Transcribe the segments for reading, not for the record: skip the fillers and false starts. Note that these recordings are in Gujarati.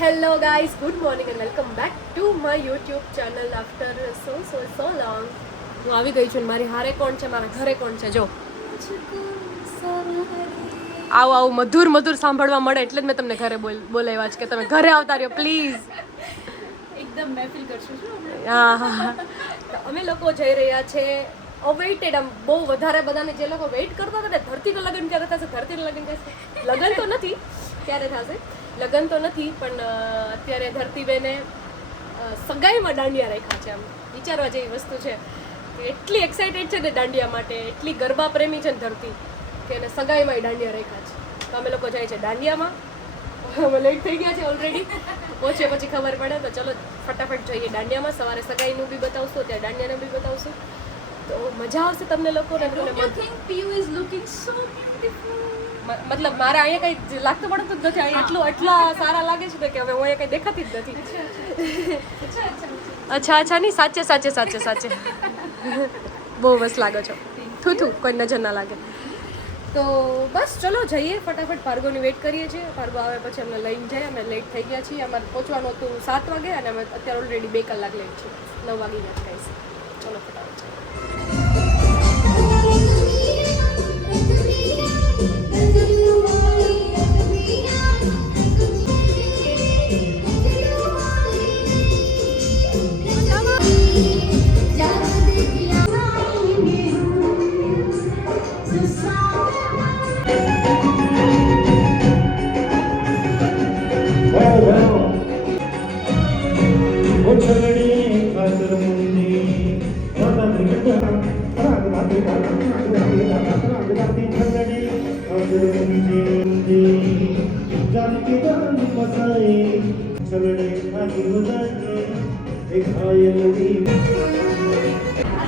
Hello guys, good morning and welcome back to my YouTube channel after so long. હું આવી ગઈ છું. મારી હારે કોણ છે, મારા ઘરે કોણ છે? જો આવું મધુર સાંભળવા મળે એટલે જ મેં તમને ઘરે બોલાવ્યા છે કે તમે ઘરે આવતા રહ્યો પ્લીઝ. એકદમ મહેફિલ કરશું શું હા. તો અમે લોકો જઈ રહ્યા છે અવેઇટેડ, આમ બહુ વધારે બધાને જે લોકો વેઇટ કરતા હતા ને, ધરતીનું લગ્ન ક્યારે થશે, ધરતીનું લગ્ન થશે. લગ્ન તો નથી, ક્યારે થશે લગ્ન તો નથી, પણ અત્યારે ધરતીબેને સગાઈમાં દાંડિયા રાખ્યા છે. આમ વિચારવા જેવી વસ્તુ છે કે એટલી એક્સાઇટેડ છે ને દાંડિયા માટે, એટલી ગરબા પ્રેમી છે ને ધરતી કે એને સગાઈમાં દાંડિયા રાખ્યા છે. તો અમે લોકો જાય છે દાંડિયામાં. અમે લેટ થઈ ગયા છે ઓલરેડી, પહોંચે પછી ખબર પડે. તો ચલો ફટાફટ જઈએ દાંડિયામાં. સવારે સગાઈનું બી બતાવશું, ત્યાં દાંડિયાનું બી બતાવશું. તો મજા આવશે તમને લોકોને. મતલબ મારે અહીંયા કઈ લાગતું પડતું જ નથી. અહીંયા એટલા સારા લાગે છે ને કે હવે હું અહીંયા કઈ દેખાતી જ નથી. અચ્છા નહીં, સાચે બહુ મસ્ત લાગો છો. થૂ કોઈ નજર ના લાગે. તો બસ ચલો જઈએ ફટાફટ. ભાર્ગવની વેઇટ કરીએ છીએ. ભાર્ગવ આવે પછી અમને લઈને જાય. અમે લેટ થઈ ગયા છીએ. અમારે પહોંચવાનું હતું 7 વાગે અને અમે અત્યારે ઓલરેડી 2 કલાક લેટ છીએ. 9 વાગી ગયા કહીશ. ચલો ફટાફટ.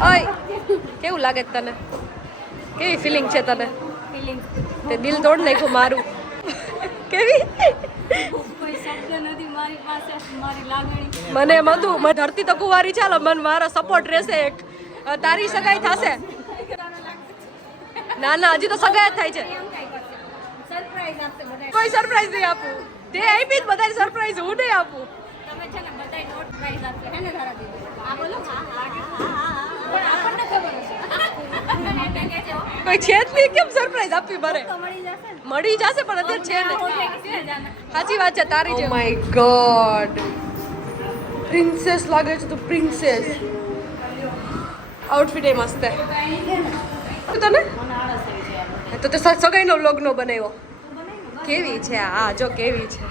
ઓય કેવું લાગે તને? કેવી ફિલિંગ છે તને? તે દિલ તોડ નાખ્યું મારું. કેવી કોઈ શબ્દ નથી મારી પાસે મારી લાગણી. મને મધુ ધરતી તો કુંવારી, ચાલો મને મારો સપોર્ટ રહેશે. એક તારી સગાઈ થશે? ના હજી તો સગાઈ જ થાય છે. સરપ્રાઈઝ આપશે બધા. કોઈ સરપ્રાઈઝ નહીં આપું. તે આપી જ બધાની સરપ્રાઈઝ, હું નહીં આપું. તમે છે ને બધાય નોટ પ્રાઈઝ આપશે હે ને તારા દીદી? આ બોલો. પણ આપણને ખબર હશે. કોઈ છે જ નહીં, કેમ સરપ્રાઈઝ આપવી મારે? તો મળી જશે ને. મળી જશે પણ અત્યારે છે ને. સાચી વાત છે તારી. ઓ માય ગોડ, પ્રિન્સેસ લાગે છે તું, પ્રિન્સેસ. આઉટફિટ એ મસ્ત છે તને. તો તે સગાઈનો વ્લોગ નો બનાવ્યો. કેવી છે આ? જો કેવી છે.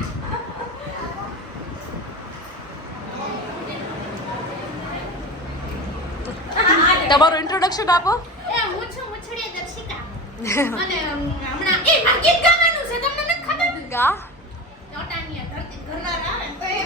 તમારું ઇન્ટ્રોડક્શન આપો. હું છું મુછડીયા દર્શિકા. અને હમણાં ગીત ગાવાનું છે, તમને નથી ખબર? ગા ચોટાનિયા ધરતી ઘરવાર આવે તો એ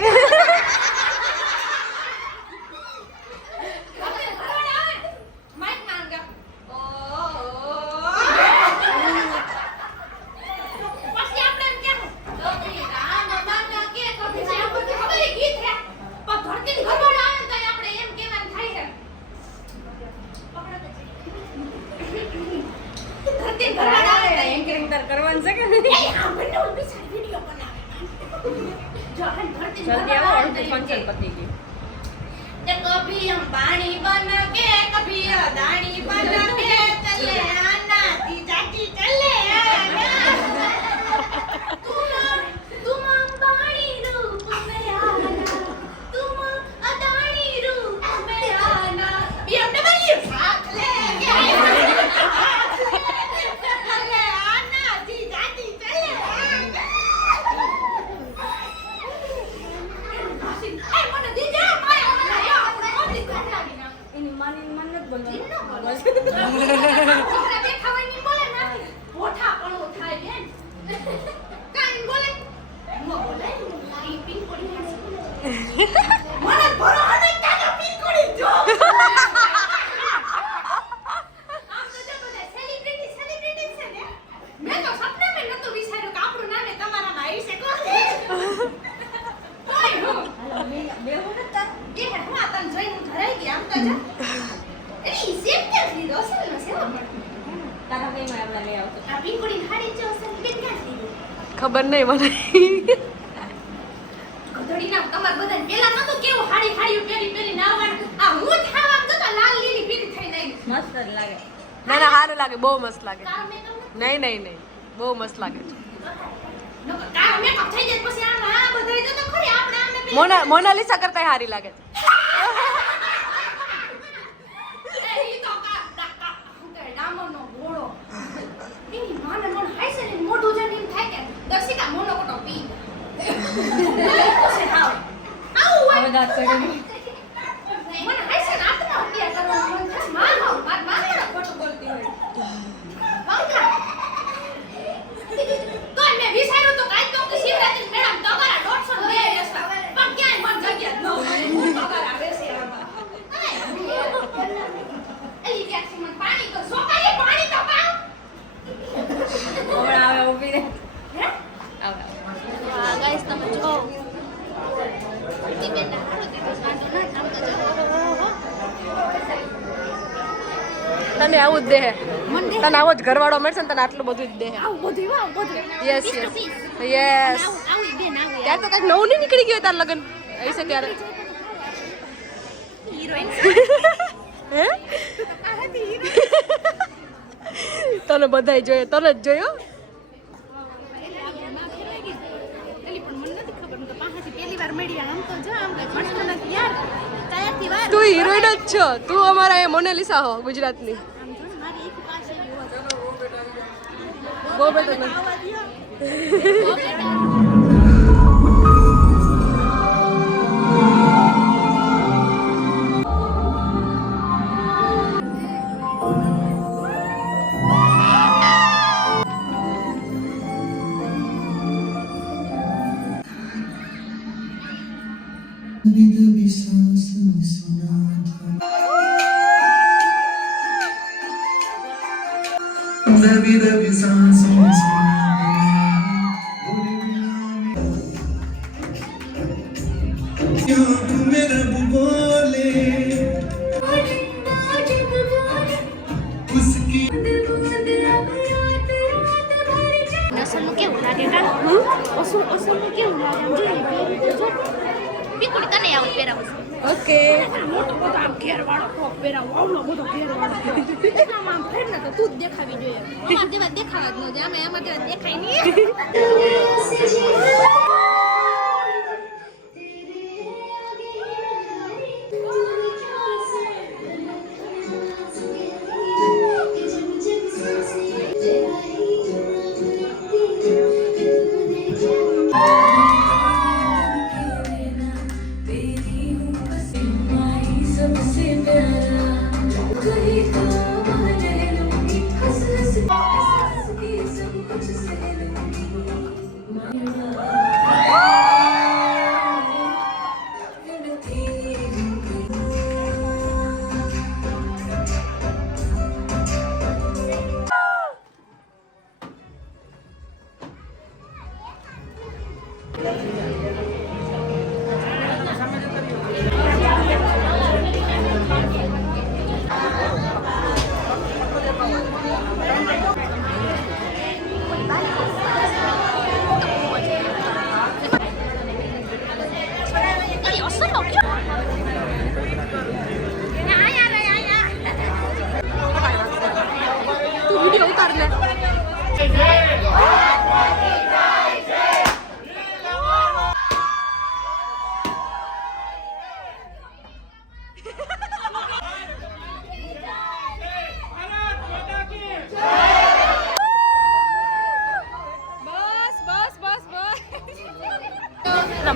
કરવાનું છે કે નહીં? જલ્દી આવો, અડધું ફંક્શન પતી ગયું. कभी हम पानी बन के कभी दानी बन के चले आना दी जाती चले आना तुम अंबानी रूप में आना तुम अदानी रूप में आना BMW साथ लेके चले आना दी जाती चले आना મને દીજે એની માની મન નથી બોલવાનું. છોકરા દેખાવા ની બોલે ને મોઠા પણ થાય બેન. કાઈ બોલે નો બોલે ઈ પિંકોડી પાસે મને ભરો અને તાજો પિંકોડી જો આમ તો જો બધા સેલિબ્રિટી છે ને. મેં તો સપનામાં નતો વિચાર્યું કે આપણું નામે તમારામાં આવી છે. કોઈ હું બેહું નતા એ હું આ તને જોઈને ધરાઈ ગઈ. આમ તો જા એની સેમ કે લીધો છે ને સેવા પણ તારા કઈમાં આપણે લઈ આવતો. આ પિંકોડી હાડી જો છે બેન ક્યાં લીધી? ખબર નહીં મને. લાગે. ના ના સારું લાગે, બહુ મસ્ત લાગે. કારો મેકઅપ નહીં નહીં નહીં, બહુ મસ્ત લાગે છે. નકર કારો મેકઅપ થઈ જાય પછી આમ આ બધાય તો ખરી આપણે આમે પેલી મોનાલિસા કરતા સારી લાગે છે. ઈ તો હું કે ડામરનો ઘોડો એની માને મન હાઈસે ને મોઢું જઈને એમ થાય કે દર્શિકા મોનો કોટો પી પછી આવ આવ હવે દાંત કાઢી. મને હાઈસે ને આત્મહત્યા કરવાનું મન થાય માર માર ખોટું બોલતી હોય પંખા તો મેં વિચાર્યું તો કાઈ તો કે શિવરાત્રી મેડમ તમારા 150 બે રહેતા પણ ક્યાંય મન જગ્યા જ ન હોય પગાર બેસી આમાં એલી કે મને પાણી તો સોકાય પાણી તો પાવ હવે આવે ઊભી રહે. હે આવે. હા ગાઈસ તમે જો ઈ બેન હારો દીધો સાંજો ના કામ તો જો તને આવું જ દે, મન દે તને આવો જ ઘરવાળો મળશે ને તને આટલું બધું જ દે. આવું બધું યસ યસ યસ. આવું બેન આવું ત્યારે તો કઈક નવું નહીં નીકળી ગયું તાર લગન હશે ત્યારે. હિરોઈન હે તને બધાય જોઈએ, તને જ જોયો. તું હિરોઈન જ છો, તું અમારા એ મોનાલિસા હો ગુજરાતની. બહુ બધા दबी दबी सांसों में मेरा बोले उसकी અસલનું કેવું લાગે કા અસલનું કેવું લાગે આમ જોઈએ જો પીકુડી તને આવું પહેરાવું ઓકે. મોટો બધો આમ ઘેરવાળો ટોપ પહેરાવો આવડો બધો ઘેરવાળો આમ ફેર ને તો તું જ દેખાવી જોઈએ અમાર જેવા દેખાવા જ ન જાય અમે અમાર જેવા દેખાય નહીં તું વિડીયો ઉતાર લે. બસ બસ બસ બસ.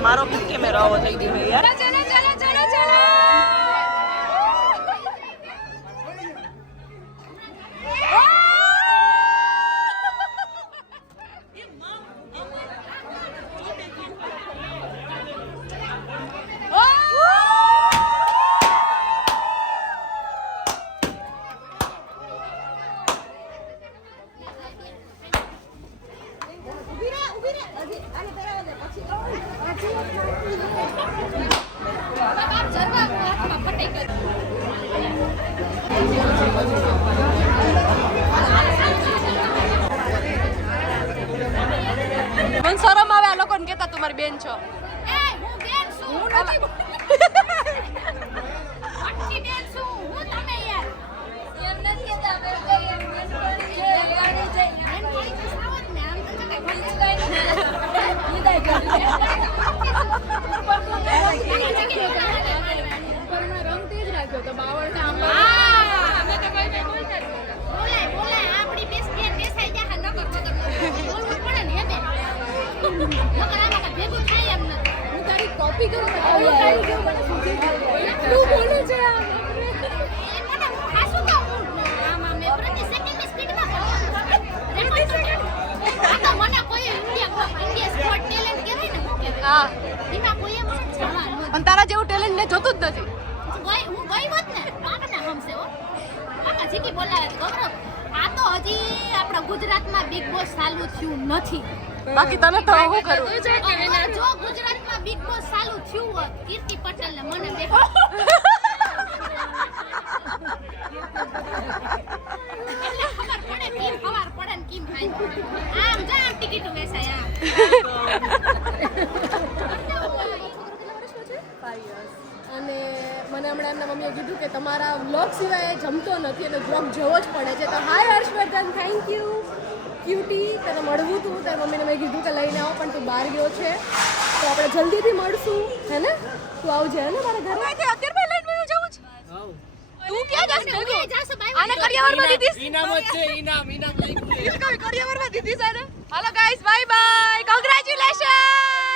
મારો કેમેરો આવો થઈ ગયો યાર. ચલો ચલો ચલો ચલો. મને શરમ આવે આ લોકોને કહેતા તું મારી બેન છો. એ હું બેન છું હું નથી આખી બેન છું હું તમે યાર એમ નથી બેનપણી તો સાવ જ ને, આમ તો જો કાંઈ બોલાય, આપણી બેસ્ટ ફ્રેન્ડ બેસાઈ જા, નકર વગર બોલવું પડે ને, હે બેન? નકર આમાં કાંઈ ભેગું થાય એમ નથી. હું તારી કોપી કરું તો તારી જેવું મને સૂચી જાય. એટલું બોલે છે આ. એ મને હું ખાસું તો હું આમાં મેં પ્રતિ સેકન્ડની સ્પીડમાં બોલું. આ તો મને કોઈ ઇન્ડિયા સ્પોર્ટ ટેલેન્ટ કહેવાય ને, હું કહેવાય. હા એમાં કોઈએ મને જવા ન અને તારા જેવું ટેલેન્ટ ને જોતું જ નથી હું ગઈ હોત ને પાકના હમસે હો પાકા જીકી બોલાવે ગૌરવ આ તો હજી આપણા ગુજરાતમાં બિગ બોસ ચાલુ થયું નથી બાકી તને તો શું કરવું જો ગુજરાતમાં બિગ બોસ ચાલુ થયું હોત કીર્તિ પટેલ ને મને બે એટલે ખબર પડે કેમ ખબર પડે ને કેમ થાય આમ જા આમ ટિકિટ વેચાય આમ 5 years. અને મને હમણાં એમના મમ્મીએ કીધું કે તમારા વ્લોગ સિવાય એ જમતો નથી અને વ્લોગ જોવો જ પડે છે તો હાય હર્ષવર્ધન થેન્ક યુ ક્યુટી તને મળવું તું તારી મમ્મીને મેં કીધું કે લઈને આવો પણ તું બહાર ગયો છે તો આપણે જલ્દીથી મળશું હે ને તું આવજે હે ને મારા ઘરે અત્યારે મેં લઈને વયું જવું છે તું ક્યાં જાસ ઓય જાસો બાય આને કરિયાવરમાં દીધીસ ઇનામ જ છે ઇનામ લઈ કરિયાવરમાં દીધીસ આને હાલો ગાઈસ બાય બાય કોંગ્રેચ્યુલેશન